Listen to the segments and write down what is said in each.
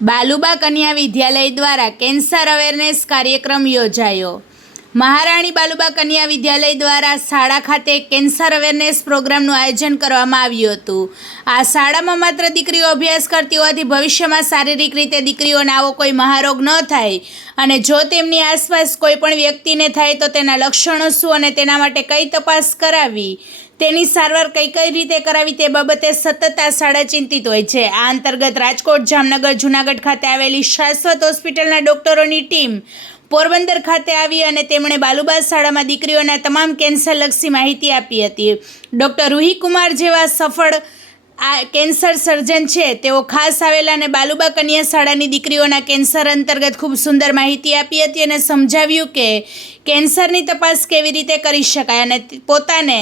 બાલુબા કન્યા વિદ્યાલય દ્વારા cancer awareness કાર્યક્રમ યોજાયો. મહારાણી બાલુબા કન્યા વિદ્યાલય દ્વારા શાળા ખાતે કેન્સર અવેરનેસ પ્રોગ્રામનું આયોજન કરવામાં આવ્યું હતું. આ શાળામાં માત્ર દીકરીઓ અભ્યાસ કરતી હોવાથી ભવિષ્યમાં શારીરિક રીતે દીકરીઓને આવો કોઈ મહારોગ ન થાય અને જો તેમની આસપાસ કોઈ પણ વ્યક્તિને થાય તો તેના લક્ષણો શું અને તેના માટે કઈ તપાસ કરાવવી તેની સારવાર કઈ કઈ રીતે કરાવી તે બાબતે સતત આ શાળા ચિંતિત હોય છે. આ અંતર્ગત રાજકોટ, જામનગર, જુનાગઢ ખાતે આવેલી શાશ્વત હોસ્પિટલના ડોક્ટરોની ટીમ પોરબંદર ખાતે આવી અને તેમણે બાલુબા શાળામાં દીકરીઓના તમામ કેન્સરલક્ષી માહિતી આપી હતી. ડૉક્ટર રૂહી કુમાર જેવા સફળ આ કેન્સર સર્જન છે, તેઓ ખાસ આવેલા અને બાલુબા કન્યા શાળાની દીકરીઓના કેન્સર અંતર્ગત ખૂબ સુંદર માહિતી આપી હતી અને સમજાવ્યું કે કેન્સરની તપાસ કેવી રીતે કરી શકાય અને પોતાને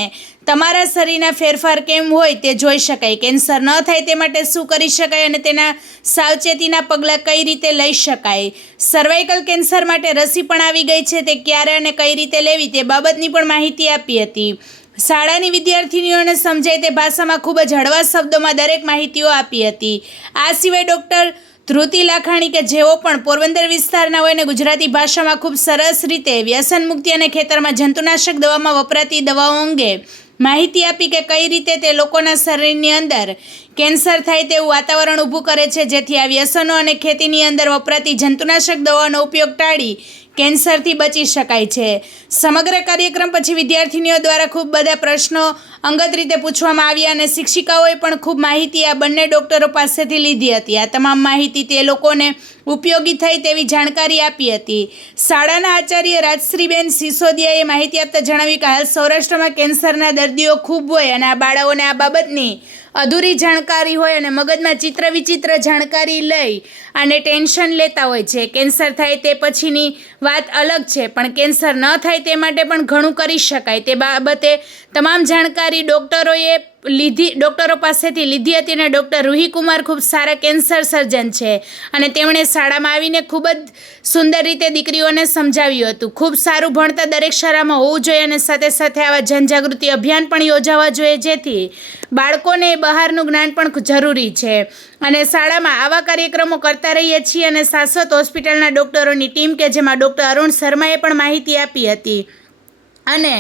તમારા શરીરના ફેરફાર કેમ હોય તે જોઈ શકાય. કેન્સર ન થાય તે માટે શું કરી શકાય અને તેના સાવચેતીના પગલાં કઈ રીતે લઈ શકાય? સર્વાઇકલ કેન્સર માટે રસી પણ આવી ગઈ છે, તે ક્યારે અને કઈ રીતે લેવી તે બાબતની પણ માહિતી આપી હતી. શાળાની વિદ્યાર્થીનીઓને સમજાય તે ભાષામાં ખૂબ જ હળવા શબ્દોમાં દરેક માહિતીઓ આપી હતી. આ સિવાય ડૉક્ટર ધ્રુતિ લાખાણી કે જેઓ પણ પોરબંદર વિસ્તારના હોય અને ગુજરાતી ભાષામાં ખૂબ સરસ રીતે વ્યસન મુક્તિ અને ખેતરમાં જંતુનાશક દવામાં વપરાતી દવાઓ અંગે માહિતી આપી કે કઈ રીતે તે લોકોના શરીરની અંદર કેન્સર થાય તેવું વાતાવરણ ઊભું કરે છે, જેથી આ વ્યસનો અને ખેતીની અંદર વપરાતી જંતુનાશક દવાનો ઉપયોગ ટાળી કેન્સરથી બચી શકાય છે. સમગ્ર કાર્યક્રમ પછી વિદ્યાર્થીનીઓ દ્વારા ખૂબ બધા પ્રશ્નો અંગત રીતે પૂછવામાં આવ્યા અને શિક્ષિકાઓએ પણ ખૂબ માહિતી આ બંને ડૉક્ટરો પાસેથી લીધી હતી. આ તમામ માહિતી તે લોકોને ઉપયોગી થઈ તેવી જાણકારી આપી હતી. શાળાના આચાર્ય રાજશ્રીબેન સિસોદિયાએ માહિતી આપતા જણાવ્યું કે હાલ સૌરાષ્ટ્રમાં કેન્સરના દર્દીઓ ખૂબ હોય અને આ બાળાઓને આ બાબતની અધૂરી જાણકારી હોય અને મગજમાં ચિત્ર વિચિત્ર જાણકારી લઈ અને ટેન્શન લેતા હોય છે. કેન્સર થાય તે પછીની વાત અલગ છે, પણ કેન્સર ન થાય તે માટે પણ ઘણું કરી શકાય. તે બાબતે તમામ જાણકારી ડૉક્ટરોએ લીધી, ડૉક્ટરો પાસેથી લીધી હતી અને ડૉક્ટર રૂહીકુમાર ખૂબ સારા કેન્સર સર્જન છે. અને તેમણે શાળામાં આવીને ખૂબ જ સુંદર રીતે દીકરીઓને સમજાવ્યું હતું. ખૂબ સારું ભણતા દરેક શાળામાં હોવું જોઈએ અને સાથે સાથે આવા જનજાગૃતિ અભિયાન પણ યોજાવા જોઈએ, જેથી બાળકોને બહારનું જ્ઞાન પણ જરૂરી છે. અને શાળામાં આવા કાર્યક્રમો કરતા રહીએ છીએ અને શાશ્વત હોસ્પિટલના ડૉક્ટરોની ટીમ કે જેમાં ડૉક્ટર અરુણ શર્માએ પણ માહિતી આપી હતી. અને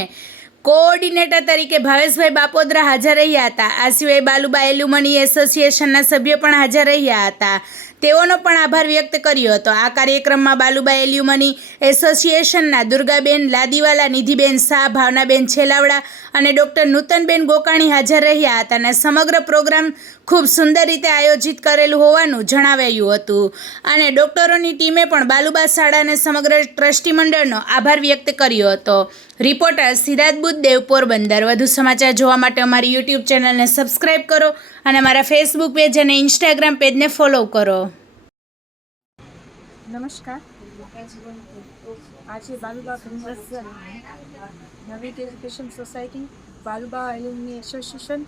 કોઓર્ડિનેટર તરીકે ભાવેશભાઈ બાપોદરા હાજર રહ્યા હતા. આ સિવાય બાલુબા એલ્યુમની એસોસિએશનના સભ્યો પણ હાજર રહ્યા હતા. તેઓનો પણ આભાર વ્યક્ત કર્યો હતો. આ કાર્યક્રમમાં બાલુબા એલ્યુમની એસોસિએશનના દુર્ગાબેન લાદીવાલા, નિધિબેન શાહ, ભાવનાબેન છેલાવડા અને ડૉક્ટર નૂતનબેન ગોકાણી હાજર રહ્યા હતા અને સમગ્ર પ્રોગ્રામ ખૂબ સુંદર રીતે આયોજિત કરેલું હોવાનું જણાવાયું હતું. અને ડૉક્ટરોની ટીમે પણ બાલુબા શાળાને સમગ્ર ટ્રસ્ટી મંડળનો આભાર વ્યક્ત કર્યો હતો. રિપોર્ટર સિદ્ધાર્થ દેવ પોરબંદર વધુ સમાચાર જોવા માટે અમારી યુટ્યુબ ચેનલને સબસ્ક્રાઇબ કરો અને અમારા ફેસબુક પેજ અને ઇન્સ્ટાગ્રામ પેજને ફોલો કરો. નમસ્કાર. આજે Baluba Navi education society, Baluba alumni association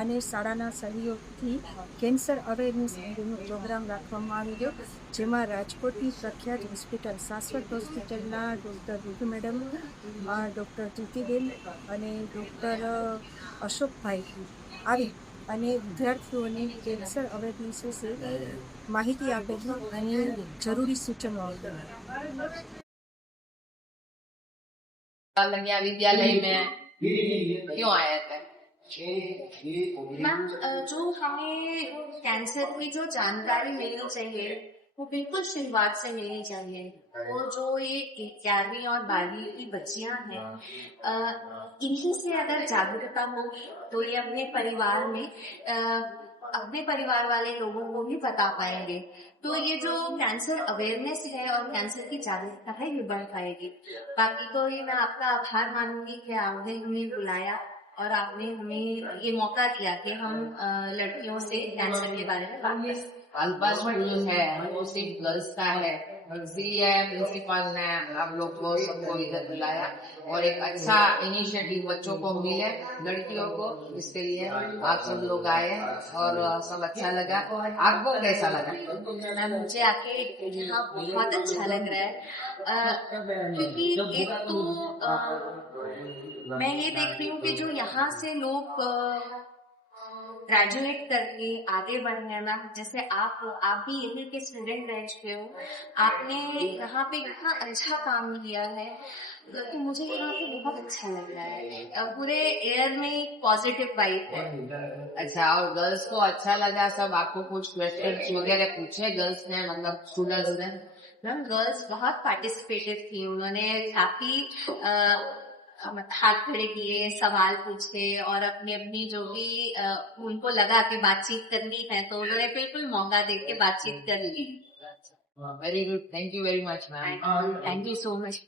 અને શાળાના સહયોગથી કેન્સર અવેરનેસ અંગેનો પ્રોગ્રામ રાખવામાં આવ્યો જેમાં રાજકોટની પ્રખ્યાત હોસ્પિટલ, શાશ્વત હોસ્પિટલના ડૉક્ટર રીતુ મેડમ ડૉક્ટર જીતીબેન અને ડૉક્ટર અશોકભાઈ આવી અને વિદ્યાર્થીઓને કેન્સર અવેરનેસ વિશે માહિતી આપેલી અને જરૂરી સૂચનો આપેલા. વિદ્યાલય મેં ક્યું આયા હતા? मैम जो हमें कैंसर की जो जानकारी लेनी चाहिए वो बिल्कुल शुरुआत से लेनी चाहिए। वो जो ये ग्यारहवीं और बारहवीं की बच्चियाँ हैं अ, इन्हीं से अगर जागरूकता होगी तो ये अपने परिवार में अपने परिवार वाले लोगों को भी बता पाएँगे। तो ये जो कैंसर अवेयरनेस है और कैंसर की जागरूकता है ये बढ़ पाएगी। बाकी तो ये मैं आपका आभार मानूँगी कि आपने हमें बुलाया। और आपने हमें ये मौका दिया कि हम लड़कियों से कैंसर के बारे में बात कर। है वो सिर्फ़ गर्ल्स का है। इसलिए प्रिंसिपल ने आप लोग को सबको इधर बुलाया। और एक अच्छा इनिशिएटिव बच्चों को मिले लड़कियों को इसके लिए आप सब लोग आए और सब अच्छा लगा। आपको कैसा लगा? मुझे आके यहाँ बहुत अच्छा लग रहा है। क्योंकि एक तो मैं ये देख रही हूँ कि जो यहाँ से लोग ग्रेजुएट करके आगे बढ़ने में जैसे आप आप भी यहीं के स्टूडेंट रह चुके हो आपने यहाँ पे इतना अच्छा काम किया है तो मुझे यहाँ पे बहुत अच्छा लग रहा है। पूरे एयर में एक पॉजिटिव वाइब है। अच्छा और गर्ल्स को अच्छा लगा सब आपको कुछ क्वेश्चन वगैरह पूछे गर्ल्स ने मतलब स्टूडेंट्स ने? मैम गर्ल्स बहुत पार्टिसिपेटिव थी उन्होंने काफ़ी हाथ खड़े किए सवाल पूछे और अपनी अपनी जो भी उनको लगा कि बातचीत करनी है तो उन्होंने बिल्कुल मौका दे के बातचीत कर ली। Very good thank you very much ma'am thank you so much